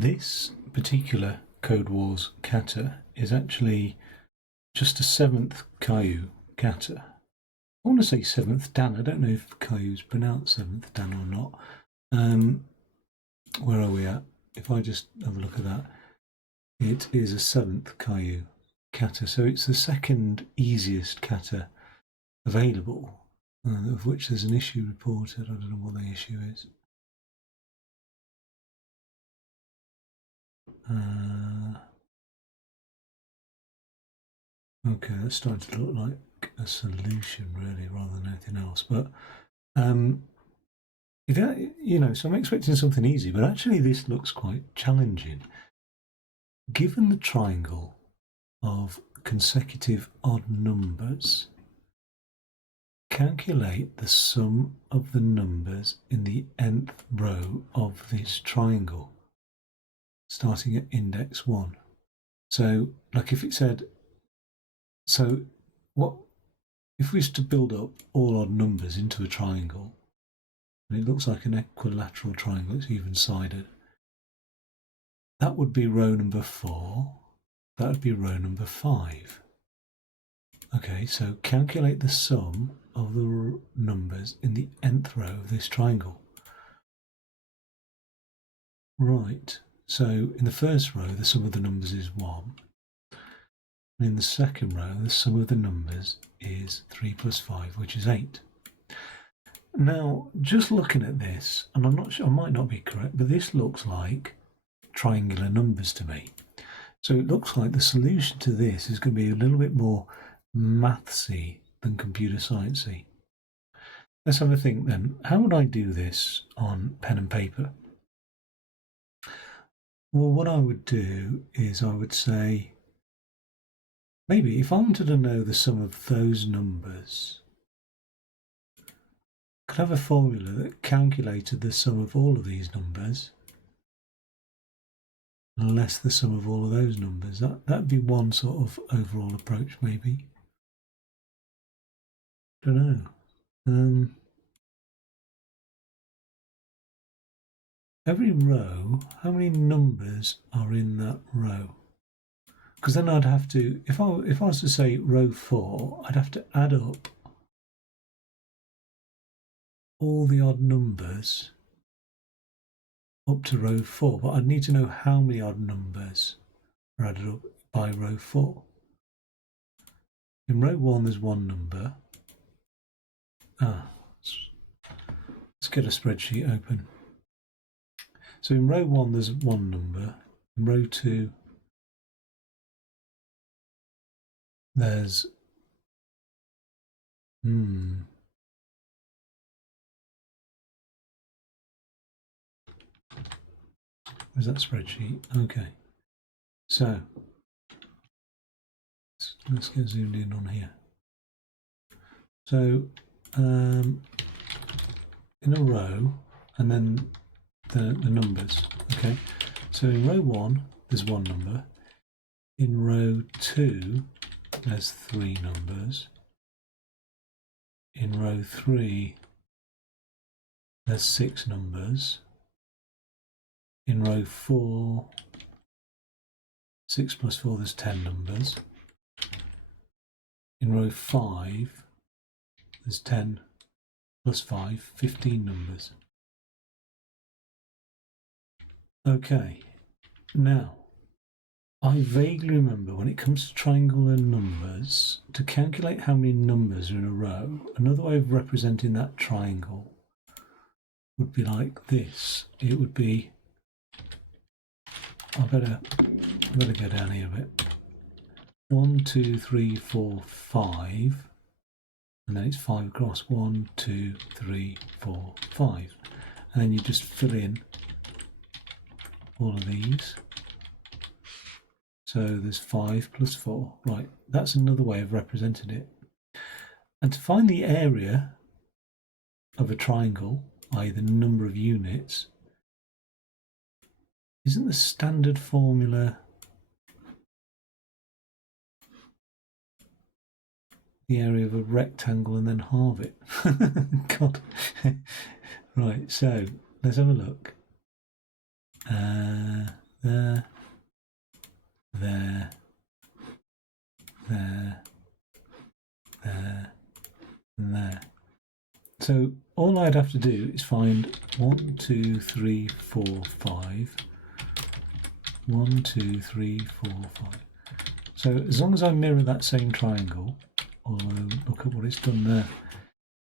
this particular Codewars Kata is actually just a 7th Caillou Kata. I want to say 7th Dan. I don't know if Caillou's pronounced 7th Dan or not. Where are we at? If I just have a look at that, it is a 7th Caillou Kata, so it's the second easiest kata available, of which there's an issue reported. I don't know what the issue is. Okay, that's starting to look like a solution really, rather than anything else. But so I'm expecting something easy, but actually this looks quite challenging. Given the triangle of consecutive odd numbers, calculate the sum of the numbers in the nth row of this triangle, starting at index 1. So, like if it said, so what if we was to build up all odd numbers into a triangle, and it looks like an equilateral triangle, it's even-sided, that would be row number 4, that would be row number 5. Okay, so calculate the sum of the numbers in the nth row of this triangle. Right, so in the first row, the sum of the numbers is 1. And in the second row, the sum of the numbers is 3 plus 5, which is 8. Now, just looking at this, and I'm not sure, I might not be correct, but this looks like triangular numbers to me. So it looks like the solution to this is going to be a little bit more mathsy than computer sciencey. Let's have a think then. How would I do this on pen and paper? Well, what I would do is I would say, maybe if I wanted to know the sum of those numbers, I could have a formula that calculated the sum of all of these numbers less the sum of all of those numbers. That'd be one sort of overall approach, maybe. Don't know. Every row, how many numbers are in that row? Because then I'd have to, if I was to say row 4, I'd have to add up all the odd numbers up to row 4, but I'd need to know how many odd numbers are added up by row 4. In row 1 there's one number. Let's get a spreadsheet open. So in row 1 there's one number. In row 2 there's where's that spreadsheet? Okay, so let's get zoomed in on here. So in a row, and then the numbers. Okay, so in row 1 there's one number. In row 2 there's 3 numbers. In row 3 there's 6 numbers. In row 4, 6 plus 4, there's 10 numbers. In row 5 there's 10 plus 5, 15 numbers. Okay, now I vaguely remember when it comes to triangular numbers, to calculate how many numbers are in a row, another way of representing that triangle would be like this. It would be, I better go down here a bit. 1, 2, 3, 4, 5, and then it's 5 across. 1, 2, 3, 4, 5, and then you just fill in all of these. So there's 5 plus 4. Right, that's another way of representing it. And to find the area of a triangle, i.e. the number of units, isn't the standard formula the area of a rectangle and then halve it? God. Right, so let's have a look. there, there, there, there, and there. So all I'd have to do is find 1, 2, 3, 4, 5. 1, 2, 3, 4, 5. So as long as I mirror that same triangle, although look at what it's done there.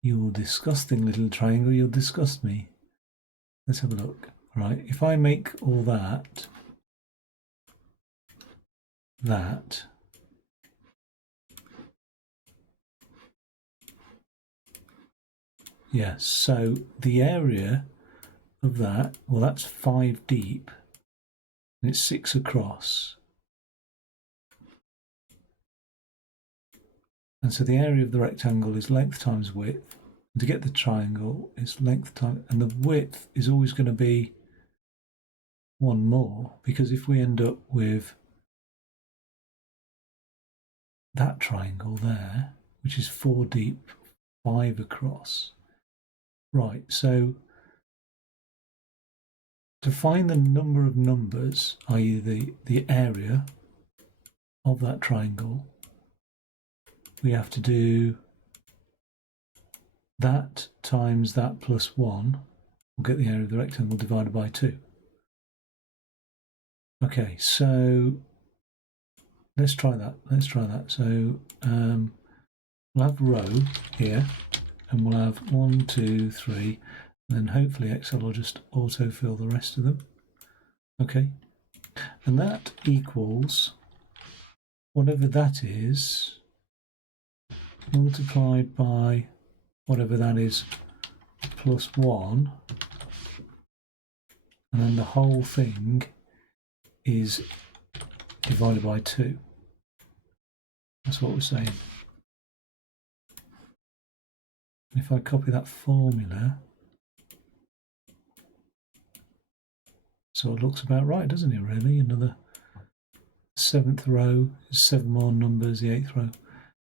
You disgusting little triangle, you'll disgust me. Let's have a look. Right, if I make all that, yes, so the area of that, well, that's 5 deep, and it's 6 across. And so the area of the rectangle is length times width. And to get the triangle, it's length times, and the width is always going to be 1 more, because if we end up with that triangle there, which is 4 deep, 5 across. Right, so to find the number of numbers, i.e. the area of that triangle, we have to do that times that plus 1. We'll get the area of the rectangle divided by 2. Okay, so let's try that. So we'll have row here, and we'll have 1, 2, 3, and then hopefully Excel will just autofill the rest of them. Okay, and that equals whatever that is multiplied by whatever that is plus 1, and then the whole thing is divided by 2. That's what we're saying. If I copy that formula, so it looks about right, doesn't it, really? Another 7th row is 7 more numbers, the 8th row.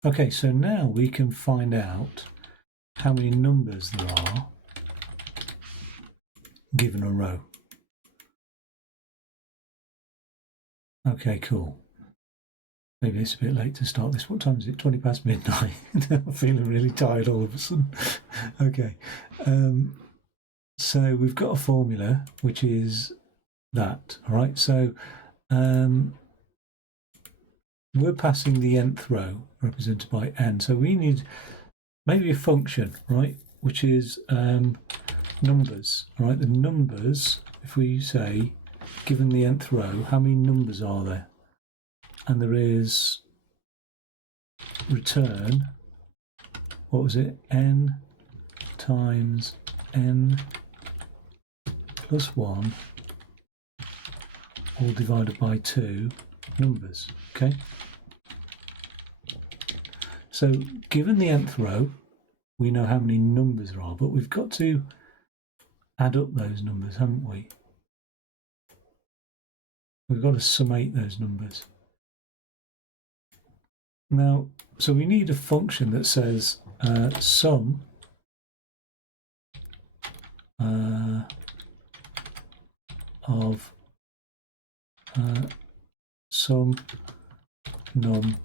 Okay, so now we can find out how many numbers there are given a row. Okay, cool. Maybe it's a bit late to start this. What time is it? 20 past midnight. I'm feeling really tired all of a sudden. Okay. So we've got a formula, which is that. All right. So we're passing the nth row, represented by n. So we need maybe a function, right, which is numbers. All right. The numbers, if we say, given the nth row, how many numbers are there? And there is return, what was it? N times n plus 1, all divided by 2 numbers, okay? So given the nth row, we know how many numbers there are, but we've got to add up those numbers, haven't we? We've got to summate those numbers. Now, so we need a function that says sum of sum num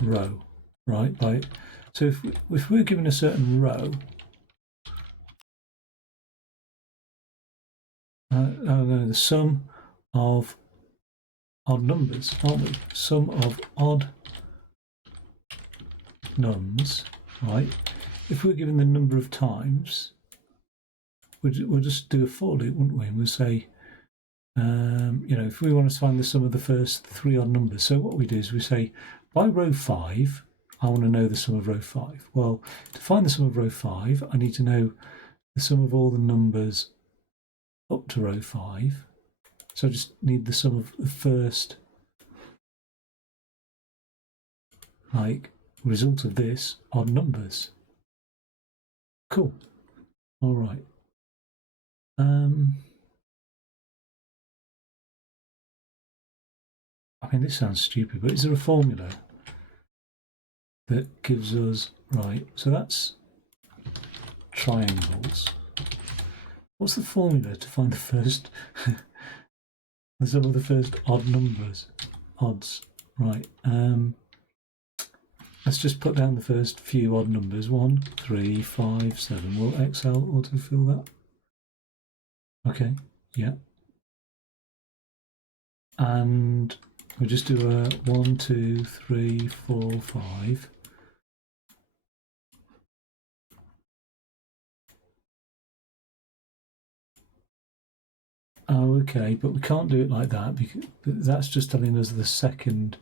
row, right? So if we're given a certain row, the sum of odd numbers, aren't we? Sum of odd nums, right? If we're given the number of times, we'll just do a for loop, wouldn't we? And we'll say, if we want to find the sum of the first 3 odd numbers, so what we do is we say, by row 5, I want to know the sum of row 5. Well, to find the sum of row 5, I need to know the sum of all the numbers up to row 5. So I just need the sum of the first, result of this odd numbers. Cool. All right. I mean, this sounds stupid, but is there a formula that gives us, right, so that's triangles. What's the formula to find the first The sum of the first odd numbers. Odds. Right. Let's just put down the first few odd numbers. 1, 3, 5, 7. Will Excel autofill that? Okay. Yeah. And we'll just do a 1, 2, 3, 4, 5. Oh, okay, but we can't do it like that because that's just telling us the second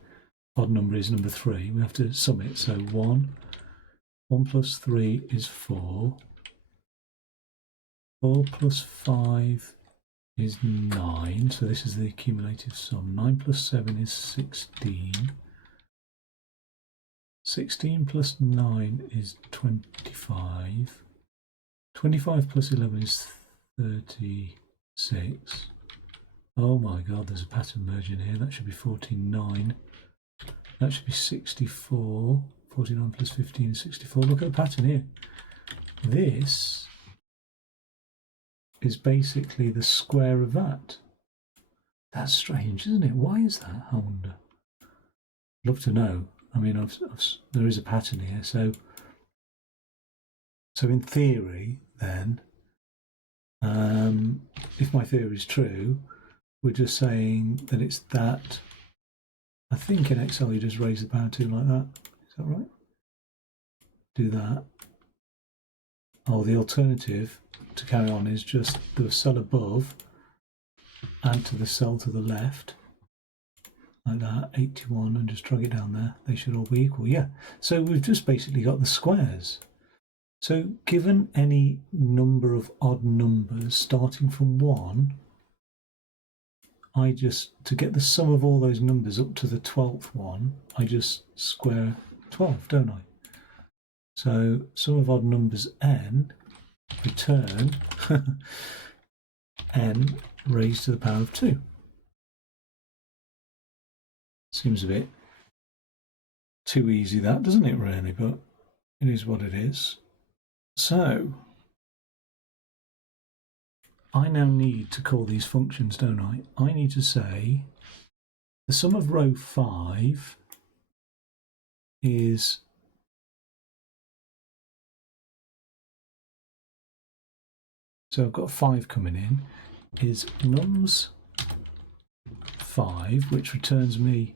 odd number is number 3. We have to sum it. So 1 plus 3 is 4. 4 plus 5 is 9. So this is the cumulative sum. 9 plus 7 is 16. 16 plus 9 is 25. 25 plus 11 is 36. Oh my god, there's a pattern merging here. That should be 49. That should be 64. 49 plus 15 is 64. Look at the pattern here. This is basically the square of that. That's strange, isn't it? Why is that, I wonder? I'd love to know. I mean, there is a pattern here. So in theory, then, if my theory is true, we're just saying that it's that. I think in Excel you just raise the power 2 like that. Is that right? Do that. Oh, the alternative to carry on is just the cell above, add to the cell to the left, like that, 81, and just drag it down there. They should all be equal, yeah. So we've just basically got the squares. So given any number of odd numbers starting from 1, to get the sum of all those numbers up to the 12th one, I just square 12, don't I? So sum of odd numbers n, return n raised to the power of 2. Seems a bit too easy that, doesn't it really? But it is what it is. So I now need to call these functions, don't I? I need to say the sum of row 5 is so I've got 5 coming in, is nums 5, which returns me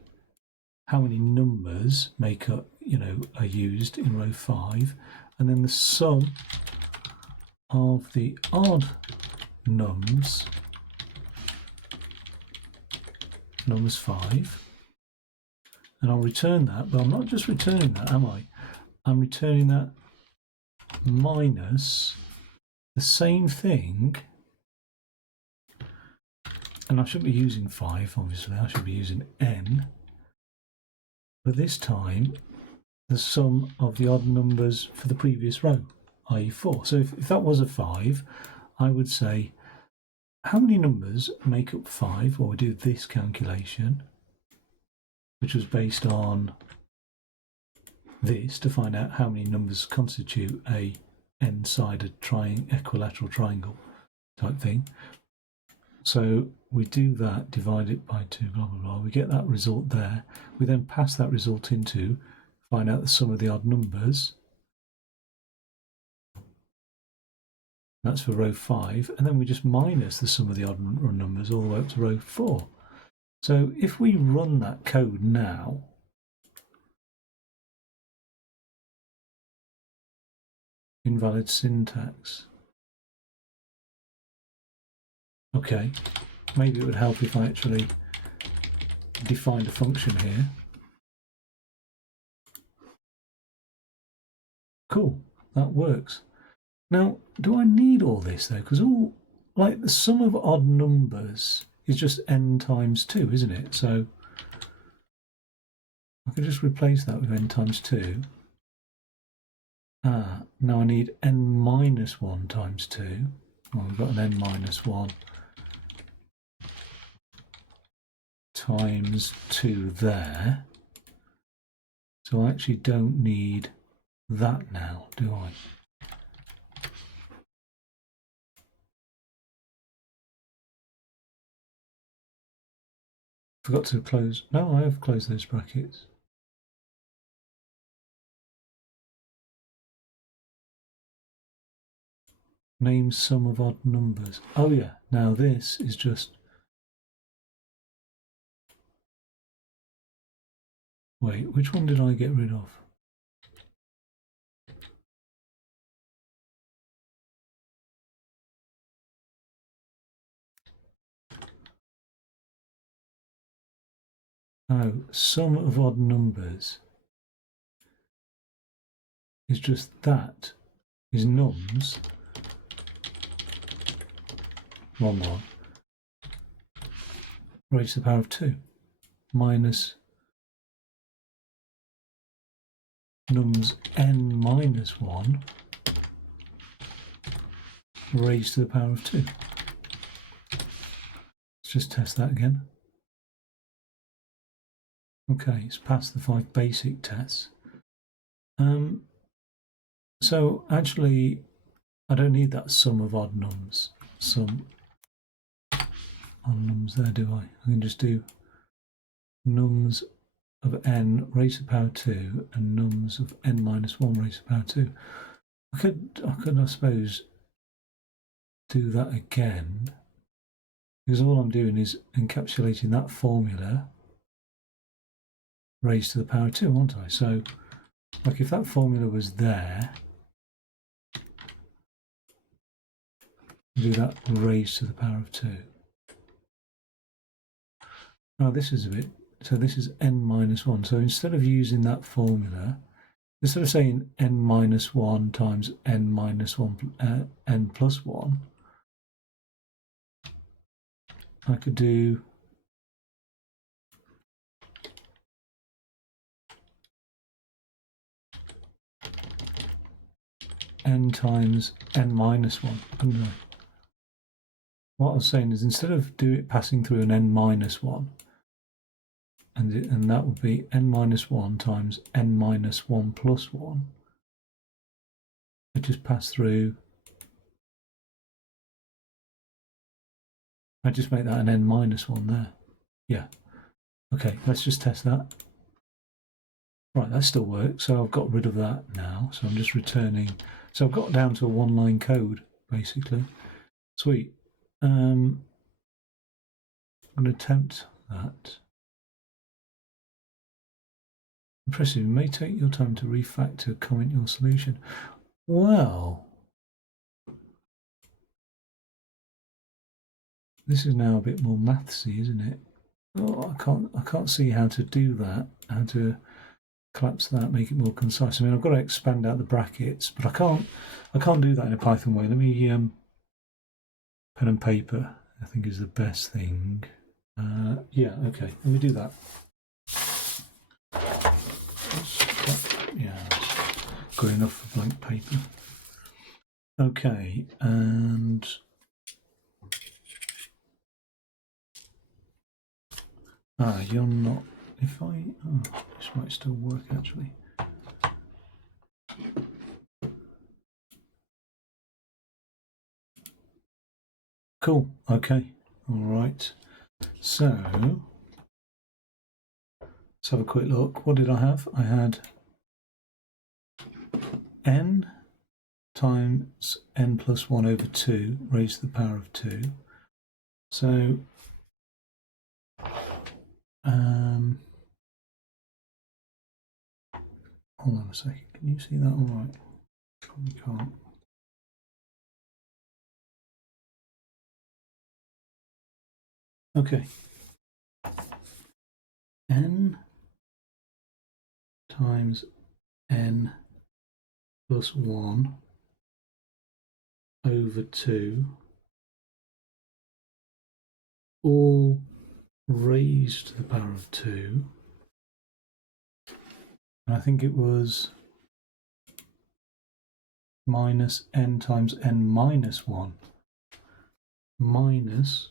how many numbers make up, are used in row 5, and then the sum of the odd nums 5, and I'll return that, but I'm not just returning that, am I? I'm returning that minus the same thing, and I shouldn't be using 5, obviously, I should be using n, but this time the sum of the odd numbers for the previous row, i.e. 4. So if that was a 5, I would say, how many numbers make up 5? Well, we do this calculation, which was based on this to find out how many numbers constitute a n-sided equilateral triangle type thing. So we do that, divide it by 2, blah, blah, blah. We get that result there. We then pass that result into, find out the sum of the odd numbers. That's for row 5. And then we just minus the sum of the odd numbers all the way up to row 4. So if we run that code now, invalid syntax. Okay, maybe it would help if I actually defined a function here. Cool, that works. Now, do I need all this though? Because the sum of odd numbers is just n times 2, isn't it? So I could just replace that with n times 2. Now I need n minus 1 times 2. Well, we've got an n minus 1 times 2 there. So I actually don't need that now, do I? Forgot to close. No, I have closed those brackets. Name sum of odd numbers. Oh yeah, now this is just... Wait, which one did I get rid of? Oh, sum of odd numbers is just that is nums 1 1 raised to the power of 2 minus nums n minus 1 raised to the power of 2. Let's just test that again. Okay, it's passed the 5 basic tests. So actually, I don't need that sum of odd nums. Sum odd nums there, do I? I can just do nums of n raised to the power 2 and nums of n minus 1 raised to the power 2. I could, I suppose, do that again, because all I'm doing is encapsulating that formula raised to the power 2, aren't I? So, like if that formula was there, do that raised to the power of 2. Now this is a bit, so this is n minus 1. So instead of using that formula, instead of saying n minus 1 times n minus 1, n plus 1, I could do n times n minus 1, couldn't I? What I was saying is instead of passing through an n minus 1, and that would be n minus 1 times n minus 1 plus 1, I just pass through, I just make that an n minus 1 there. Yeah. Okay, let's just test that. Right, that still works. So I've got rid of that now. So I'm just returning. So I've got down to a 1-line code, basically. Sweet. I'm going to attempt that. Impressive. You may take your time to refactor, comment your solution. Well, this is now a bit more mathsy, isn't it? Oh, I can't see how to do that. How to collapse that, make it more concise. I mean, I've got to expand out the brackets, but I can't do that in a Python way. Let me pen and paper, I think, is the best thing. Yeah, okay, let me do that. Yeah, good enough for blank paper. Okay, and you're not. If I, this might still work actually. Cool. Okay. All right. So let's have a quick look. What did I have? I had n times n plus 1 over 2 raised to the power of 2. So hold on a second. Can you see that all right? Probably can't. Okay. N times n plus 1 over 2, all raised to the power of 2. And I think it was minus n times n minus 1 minus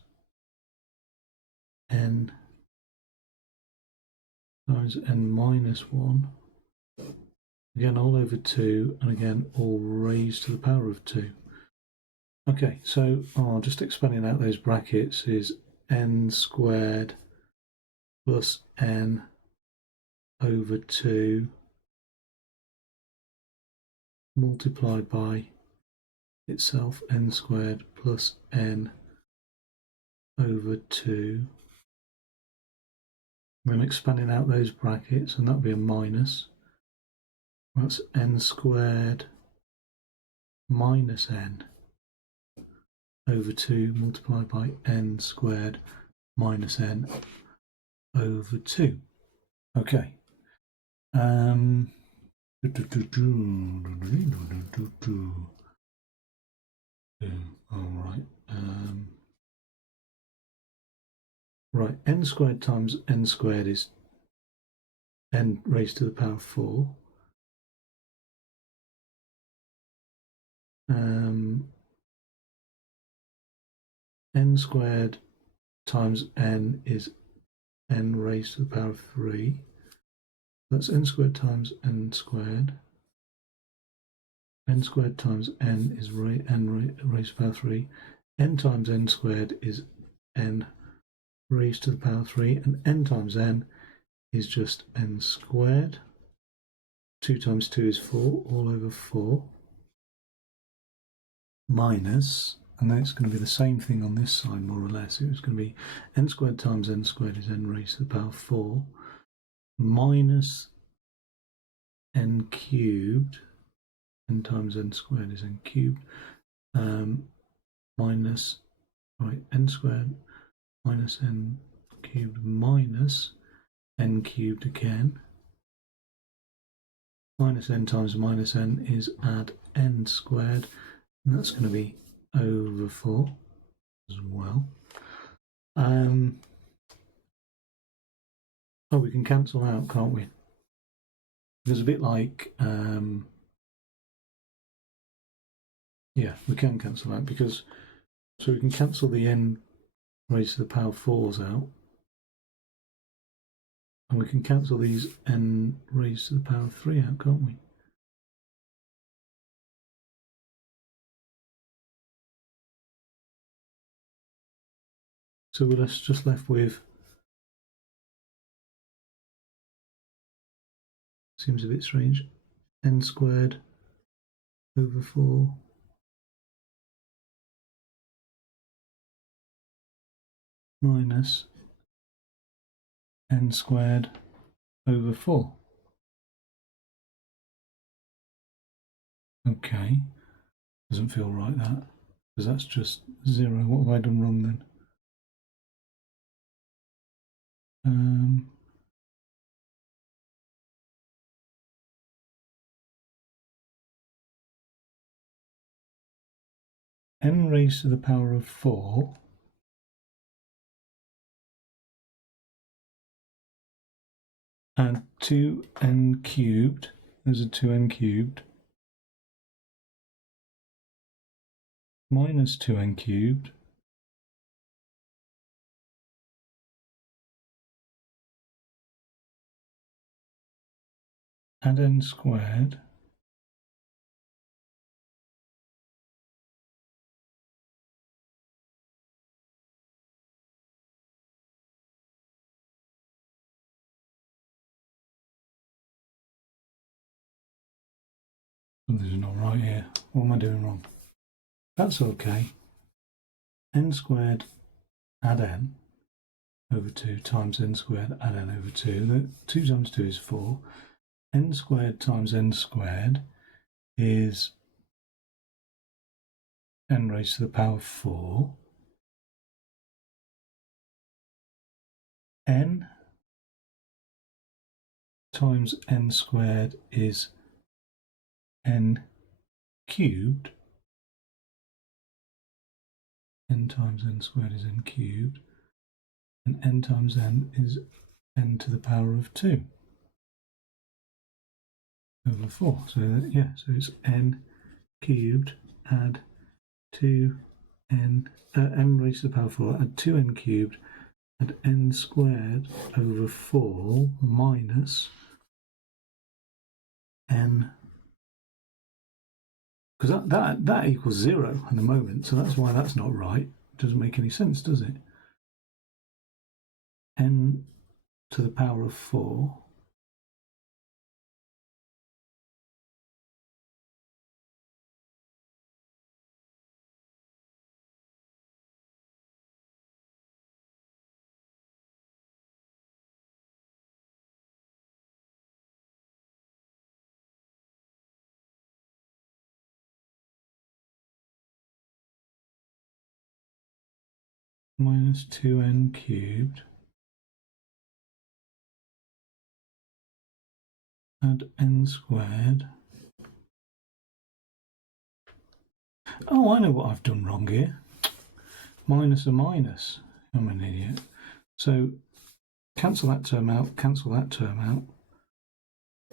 n times n minus 1, again all over 2, and again all raised to the power of 2. Okay, so just expanding out those brackets is n squared plus n over 2 multiplied by itself, n squared plus n over 2. I'm expanding out those brackets, and that'll be a minus. That's n squared minus n over 2 multiplied by n squared minus n over 2. Okay. All right. Right, n squared times n squared is n raised to the power of 4. N squared times n is n raised to the power of 3. That's n squared times n squared. N squared times n is n raised to the power of 3. N times n squared is n raised to the power of 3, and n times n is just n squared. 2 times 2 is 4, all over 4, minus, and then it's going to be the same thing on this side, more or less. It's going to be n squared times n squared is n raised to the power of 4, minus n cubed, n times n squared is n cubed, minus, right, n squared minus n cubed minus n cubed again. Minus n times minus n is add n squared, and that's going to be over 4 as well. Oh, we can cancel out, can't we? It's a bit like, yeah, we can cancel out, because, so we can cancel the n raised to the power of 4s out, and we can cancel these n raised to the power of 3 out, can't we? So we're just left with, seems a bit strange, n squared over 4 minus n squared over 4. Okay, doesn't feel right, that, because that's just 0. What have I done wrong then? N raised to the power of 4 and 2n cubed, there's a 2n cubed, minus 2n cubed, and n squared, something's not right here. What am I doing wrong? That's okay. N squared add n over 2 times n squared add n over 2. 2 times 2 is 4. N squared times n squared is n raised to the power of 4. N times n squared is n cubed. N times n squared is n cubed. And n times n is n to the power of 2 over 4. So yeah, so it's n cubed add 2n, n raised to the power of 4, add 2n cubed, add n squared over 4 minus n, because that equals 0 at the moment, so that's why that's not right. It doesn't make any sense, does it? N to the power of 4 minus 2n cubed add n squared. Oh, I know what I've done wrong here. Minus a minus. I'm an idiot. So cancel that term out, cancel that term out.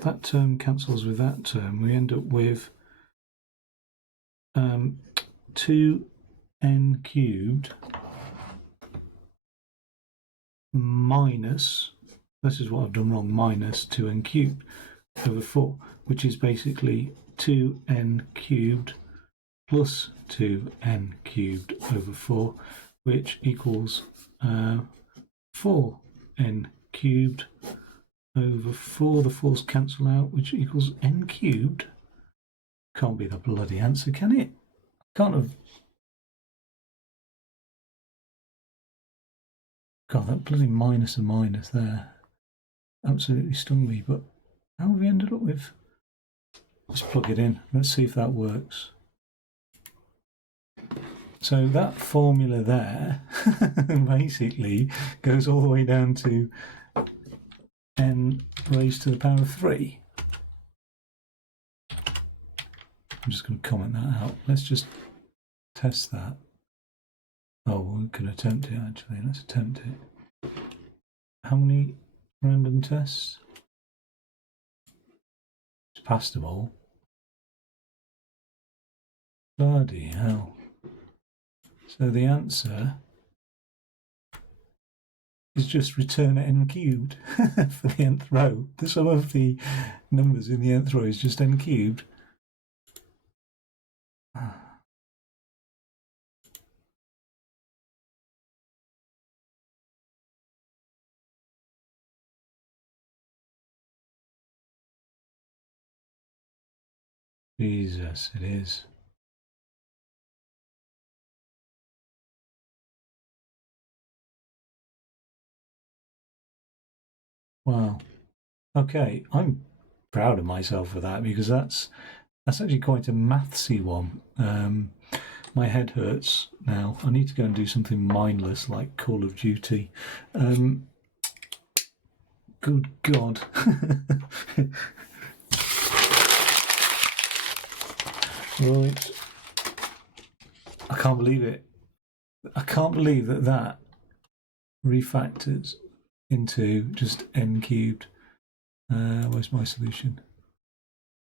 That term cancels with that term. We end up with 2n cubed minus, this is what I've done wrong, minus 2n cubed over 4, which is basically 2n cubed plus 2n cubed over 4, which equals 4n cubed over 4. The 4's cancel out, which equals n cubed. Can't be the bloody answer, can it? Can't have. God, that bloody minus a minus there absolutely stung me. But how have we ended up with? Let's plug it in. Let's see if that works. So that formula there basically goes all the way down to n raised to the power of 3. I'm just going to comment that out. Let's just test that. Oh, we can attempt it actually. Let's attempt it. How many random tests? It's passed them all. Bloody hell. So the answer is just return n cubed for the nth row. The sum of the numbers in the nth row is just n cubed. Jesus, it is. Wow. Okay, I'm proud of myself for that because that's actually quite a mathsy one. My head hurts now. I need to go and do something mindless like Call of Duty. Good God. Right. I can't believe it. I can't believe that refactors into just n cubed. Where's my solution?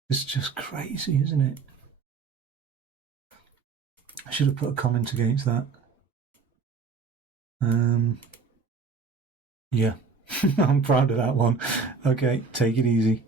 It's just crazy, isn't it? I should have put a comment against that. Yeah, I'm proud of that one. Okay, take it easy.